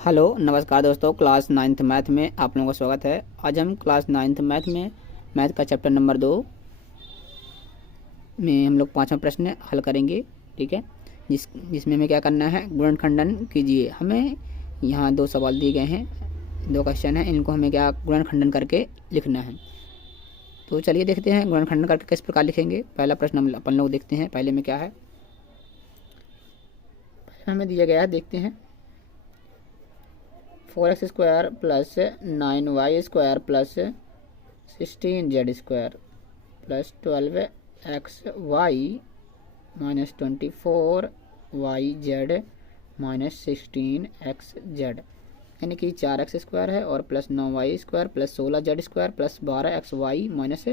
Hello नमस्कार दोस्तों, class ninth math में आप लोगों का स्वागत है। आज हम क्लास नाइन्थ मैथ में मैथ का चैप्टर नंबर 2 में हम लोग 5वां प्रश्न हल करेंगे। ठीक है, जिसमें हमें क्या करना है, गुणनखंडन कीजिए। हमें यहाँ 2 सवाल दिए गए हैं, 2 क्वेश्चन हैं, इनको हमें क्या गुणनखंडन करके लिखना है। तो चलिए देखते हैं गुणनखंडन करके किस प्रकार लिखेंगे। पहला प्रश्न हम अपन लोग देखते हैं पहले में क्या है। हमें दिया गया है, देखते हैं। 4x square plus 9y square plus 16z square plus 12xy minus 24yz minus 16xz, यानी कि 4x स्क्वायर है और plus 9y square plus 16z square plus 12xy minus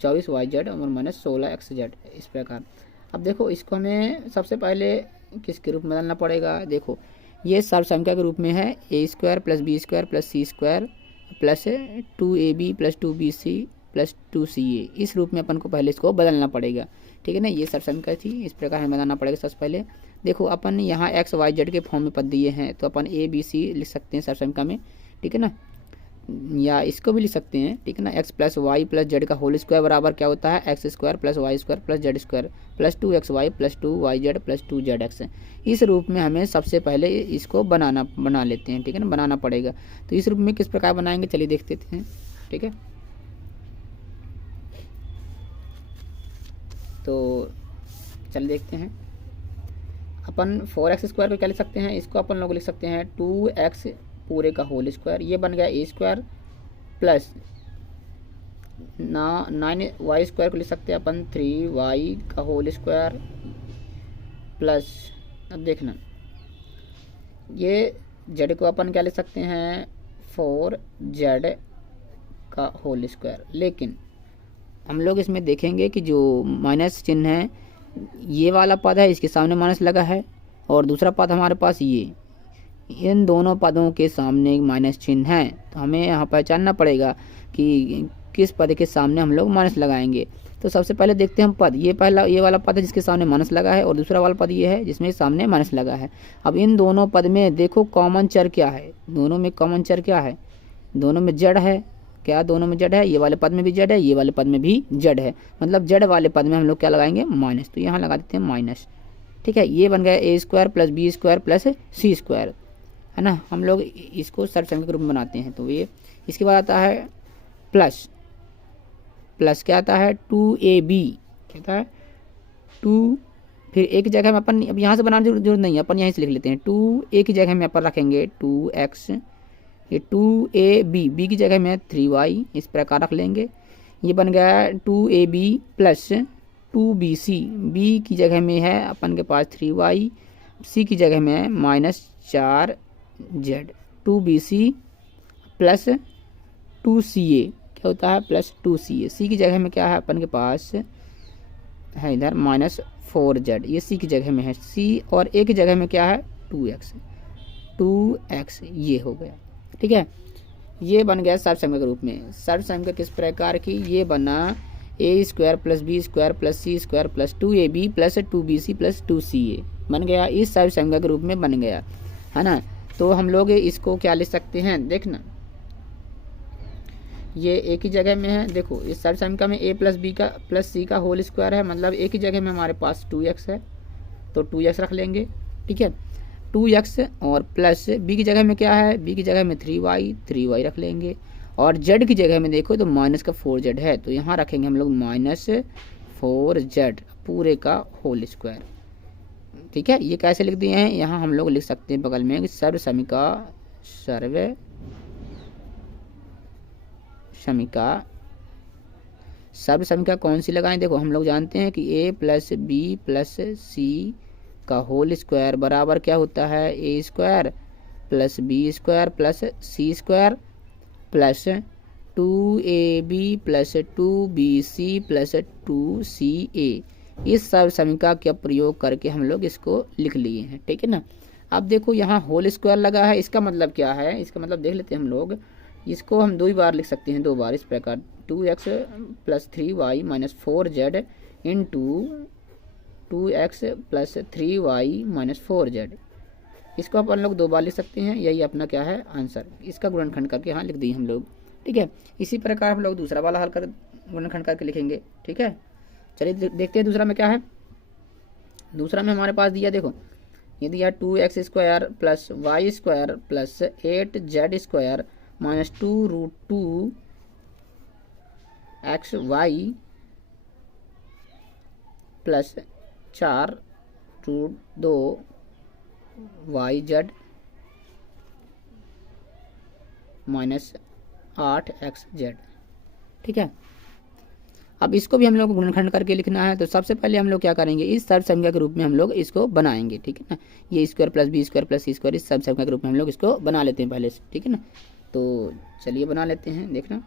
24yz और माइनस 16xz, इस प्रकार। अब देखो, इसको हमें सबसे पहले किसके रूप में बदलना पड़ेगा। देखो, ये सर्वसंख्या के रूप में है, a square plus b square plus c square plus 2ab plus 2bc plus 2ca, इस रूप में अपन को पहले इसको बदलना पड़ेगा। ठीक है ना, ये सर्वसंख्या थी, इस प्रकार हमें बदलना पड़ेगा। सबसे पहले देखो, अपन यहाँ एक्स वाई जेड के फॉर्म में पद दिए हैं, तो अपन ए बी सी लिख सकते हैं सर्वसंख्या में। ठीक है ना, या इसको भी लिख सकते हैं। ठीक है ना, x plus Y plus z का होल स्क्वायर बराबर क्या होता है, x square plus y square plus z square plus 2xy plus 2yz plus 2zx। इस रूप में हमें सबसे पहले इसको बना लेते हैं। ठीक है ना, बनाना पड़ेगा। तो इस रूप में किस प्रकार बनाएंगे, चलिए देखते हैं। ठीक है, तो चलिए देखते हैं। अपन 4x स्क्वायर को क्या लिख सकते हैं, इसको अपन लोग लिख सकते हैं 2x पूरे का होल स्क्वायर, ये बन गया a square plus 9y square को लिख सकते हैं अपन 3y का होल स्क्वायर प्लस, अब देखना, ये z को अपन क्या लिख सकते हैं 4z का होल स्क्वायर। लेकिन हम लोग इसमें देखेंगे कि जो माइनस चिन्ह है, ये वाला पद है, इसके सामने माइनस लगा है, और दूसरा पद हमारे पास ये, इन दोनों पदों के सामने माइनस चिन्ह है। तो हमें यहाँ पहचानना पड़ेगा कि किस पद के सामने हम लोग माइनस लगाएंगे। तो सबसे पहले देखते हैं हम पद, ये वाला पद है जिसके सामने माइनस लगा है, और दूसरा वाला पद ये है जिसमें सामने माइनस लगा है। अब इन दोनों पद में देखो कॉमन चर क्या है, दोनों में कॉमन चर क्या है, दोनों में जड़ है। क्या दोनों में जड़ है, ये वाले पद में भी जड़ है, ये वाले पद में भी जड़ है, मतलब जड़ वाले पद में हम लोग क्या लगाएंगे, माइनस। तो यहाँ लगा देते हैं माइनस। ठीक है, ये बन गया a square plus b square plus c square, है ना। हम लोग इसको सर्वसंख्या के रूप में बनाते हैं। तो ये इसके बाद आता है प्लस, प्लस क्या आता है 2ab, क्या आता है 2, फिर एक जगह में अपन अब यहाँ से बनाने की जरूरत नहीं है, अपन यहीं से लिख लेते हैं 2, एक ही जगह में अपन रखेंगे 2x, ये 2ab, b की जगह में 3y, इस प्रकार रख लेंगे। ये बन गया 2ab प्लस 2bc, b की जगह में है अपन के पास 3y, c की जगह में है minus 4z, 2bc plus 2ca, क्या होता है प्लस 2ca, c की जगह में क्या है अपन के पास है इधर माइनस 4z, ये c की जगह में है, c और a की जगह में क्या है 2x, ये हो गया। ठीक है, ये बन गया सर्वसंख्या के रूप में। सर्वसंख्या किस प्रकार की, ये बना a square plus b square plus c square plus 2ab plus 2bc plus 2ca बन गया, इस सर्वसंख्या के रूप में बन गया, है ना। तो हम लोग इसको क्या लिख सकते हैं, देखना, ये एक ही जगह में है। देखो, इस सर्वसंख्या में a प्लस बी का प्लस सी का होल स्क्वायर है, मतलब एक ही जगह में हमारे पास 2x है, तो 2x रख लेंगे। ठीक है, 2x और प्लस b की जगह में क्या है, b की जगह में 3y रख लेंगे, और z की जगह में देखो तो माइनस का 4z है, तो यहाँ रखेंगे हम लोग माइनस 4z पूरे का होल स्क्वायर। ठीक है, ये कैसे लिख दिए हैं, यहाँ हम लोग लिख सकते हैं बगल में सर्वसंख्या कौन सी लगाएं। देखो, हम लोग जानते हैं कि a plus b plus c का होल स्क्वायर बराबर क्या होता है, a square plus b square plus c square plus 2ab plus 2bc plus 2ca। इस सर्वसंख्या का प्रयोग करके हम लोग इसको लिख लिए हैं। ठीक है ना। अब देखो, यहाँ होल स्क्वायर लगा है, इसका मतलब क्या है, इसका मतलब देख लेते हैं हम लोग। इसको हम 2 बार लिख सकते हैं, 2 बार इस प्रकार 2x plus 3y minus 4z into 2x plus 3y minus 4z, इसको अपन लोग 2 बार लिख सकते हैं, यही अपना क्या है आंसर। इसका गुणनखंड करके यहाँ लिख दिए हम लोग, ठीक है। इसी प्रकार हम लोग दूसरा वाला हल कर गुणनखंड करके लिखेंगे, ठीक है। चलिए देखते हैं दूसरा में क्या है। दूसरा में हमारे पास दिया, देखो ये दिया 2x² plus y² plus 8z² minus 2√2xy plus 4√2yz minus 8xz, ठीक है। अब इसको भी हम लोग को गुणनखंड करके लिखना है। तो सबसे पहले हम लोग क्या करेंगे, इस सर्व संख्या के रूप में हम लोग इसको बनाएंगे, ठीक है ना। ये square plus b square plus c square इस सर्व संख्या के रूप में हम लोग इसको बना लेते हैं पहले से, ठीक है ना। तो चलिए बना लेते हैं, देखना।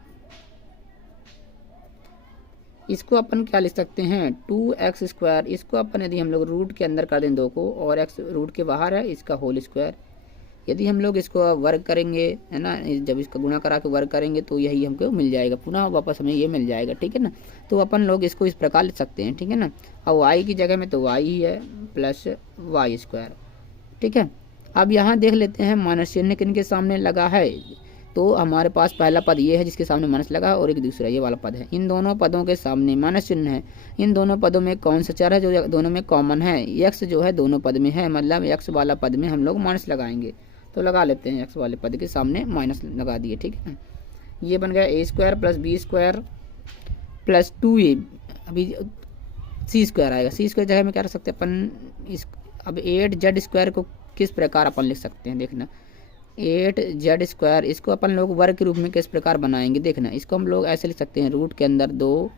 इसको अपन क्या लिख सकते हैं 2x², इसको अपन यदि हम लोग रूट के अंदर कर दें 2 को, और x रूट के बाहर है, इसका होल स्क्वायर। यदि हम लोग इसको वर्ग करेंगे, है ना, जब इसका गुणा करा के वर्ग करेंगे तो यही हमको मिल जाएगा, पुनः वापस हमें ये मिल जाएगा, ठीक है ना। तो अपन लोग इसको इस प्रकार लिख सकते हैं, ठीक है ना। अब y की जगह में तो y ही है प्लस y², ठीक है। अब यहाँ देख लेते हैं माइनस चिन्ह किन के सामने लगा है। तो हमारे पास पहला पद ये है जिसके सामने माइनस लगा है, और एक दूसरा ये वाला पद है। इन दोनों पदों के सामने माइनस चिन्ह है। इन दोनों पदों में कौन सा चर है जो दोनों में कॉमन है, x जो है दोनों पद में है, मतलब x वाला पद में हम लोग माइनस लगाएंगे। तो लगा लेते हैं, x वाले पद के सामने माइनस लगा दिए, ठीक है। ये बन गया a² plus b² plus 2a, अभी c² आएगा। c² जगह में क्या रख सकते हैं अपन, इस अब 8z² को किस प्रकार अपन लिख सकते हैं, देखना। 8z², इसको अपन लोग वर्ग के रूप में किस प्रकार बनाएंगे, देखना। इसको हम लोग ऐसे लिख सकते हैं, रूट के अंदर 2,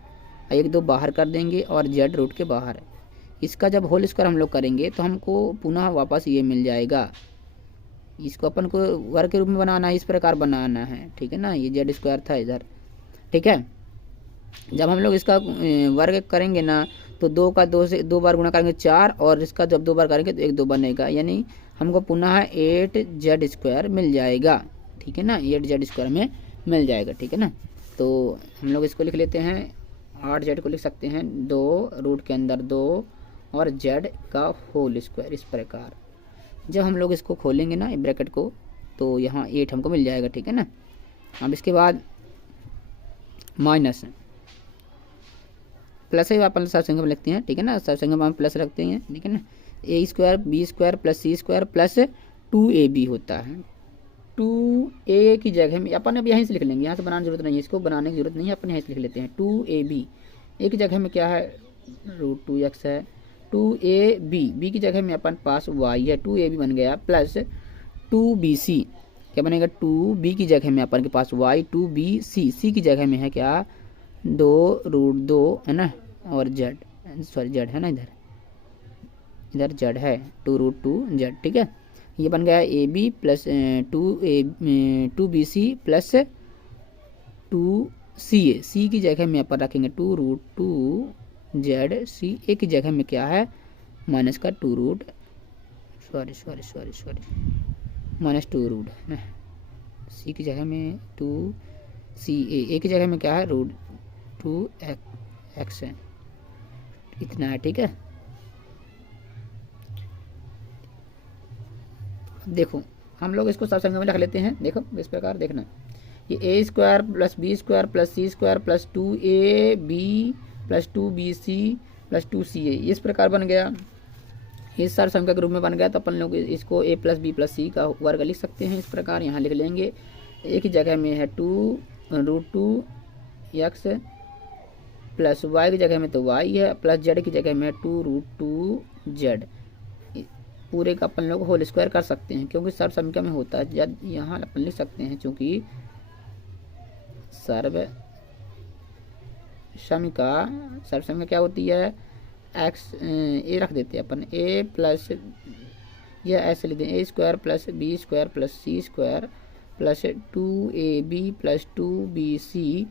1 2 बाहर कर देंगे और z रूट के बाहर है। इसका जब होल स्क्वायर हम लोग करेंगे तो हमको पुनः वापस ये मिल जाएगा। इसको अपन को वर्ग के रूप में बनाना है, इस प्रकार बनाना है, ठीक है ना। ये z² था इधर, ठीक है। जब हम लोग इसका वर्ग करेंगे ना तो 2 का 2 से 2 बार गुणा करेंगे 4, और इसका जब 2 बार करेंगे तो 1 2 बनेगा, यानी हमको पुनः 8z² मिल जाएगा, ठीक है ना। 8z² में मिल जाएगा, ठीक है ना। तो हम लोग इसको लिख लेते हैं, 8z को लिख सकते हैं 2 रूट के अंदर 2 और z का होल स्क्वायर, इस प्रकार। जब हम लोग इसको खोलेंगे ना ब्रैकेट को, तो यहाँ 8 हमको मिल जाएगा, ठीक है ना। अब इसके बाद माइनस प्लस ही अपन सब संख्या में लिखते हैं, ठीक है ना। सब संख्या में हम प्लस रखते हैं, ठीक है ना। a² b² plus c² plus 2ab होता है। 2a की जगह में अपन अब यहीं से लिख लेंगे, यहाँ से बनाने की जरूरत नहीं है, इसको बनाने की जरूरत नहीं है, अपन यहीं से लिख लेते हैं 2ab। a की जगह में क्या है √2x है, 2ab, b की जगह में अपन पास y है, 2ab बन गया प्लस 2bc, क्या बनेगा 2b की जगह में अपन के पास y, 2bc, c की जगह में है क्या 2√2, है ना, और z, सॉरी z है ना, इधर z है 2√2z, ठीक है। ये बन गया ab plus 2bc plus 2ca, c की जगह में अपन रखेंगे 2√2z, c a की जगह में क्या है माइनस का माइनस 2 रूट है ना, c की जगह में 2ca, a की जगह में क्या है √2x है, इतना है, ठीक है। देखो हम लोग इसको सब संख्या में रख लेते हैं, देखो इस प्रकार देखना। ये a² plus b² plus c² plus 2ab plus 2bc plus 2ca इस प्रकार बन गया। इस सार संख्या के रूप में बन गया, तो अपन लोग इसको a plus b plus c का वर्ग लिख सकते हैं, इस प्रकार यहाँ लिख लेंगे। a की जगह में है 2√2x प्लस y की जगह में तो y है, प्लस z की जगह में 2√2z, पूरे का अपन लोग होल स्क्वायर कर सकते हैं, क्योंकि सर्व संख्या में होता है। जब यहाँ अपन लिख सकते हैं, चूँकि सर्व संख्या क्या होती है x, ए रख देते हैं अपन, a प्लस, यह ऐसे लिखते हैं a² plus b² plus c² plus 2ab plus 2bc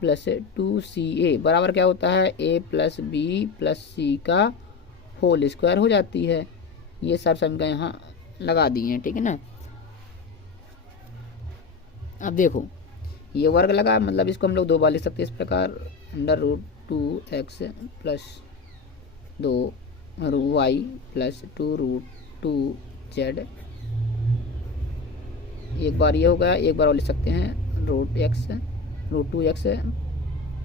plus 2ca बराबर क्या होता है a plus b plus c का होल स्क्वायर हो जाती है। ये सब संख्या यहाँ लगा दी हैं, ठीक है ना। अब देखो ये वर्ग लगा, मतलब इसको हम लोग 2 बार लिख सकते हैं, इस प्रकार √2x plus 2y plus 2√2z एक बार ये हो गया, एक बार और लिख सकते हैं root 2x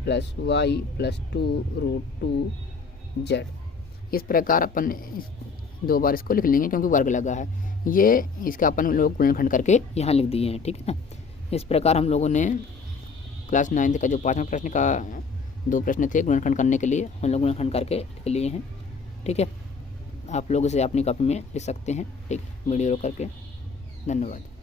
plus Y plus 2 root 2 Z. इस प्रकार अपन दो बार इसको लिख लेंगे क्योंकि वर्ग लगा है। ये इसका अपन लोग गुणनखंड करके यहाँ लिख दिए हैं, ठीक है ना। इस प्रकार हम लोगों ने क्लास 9 का जो 5वां प्रश्न का 2 प्रश्न थे गुणनखंड करने के लिए, हम लोग गुणनखंड करके लिख लिए हैं, ठीक है। आप लोग इसे अपनी कॉपी में लिख सकते हैं, ठीक है, वीडियो रोक करके। धन्यवाद।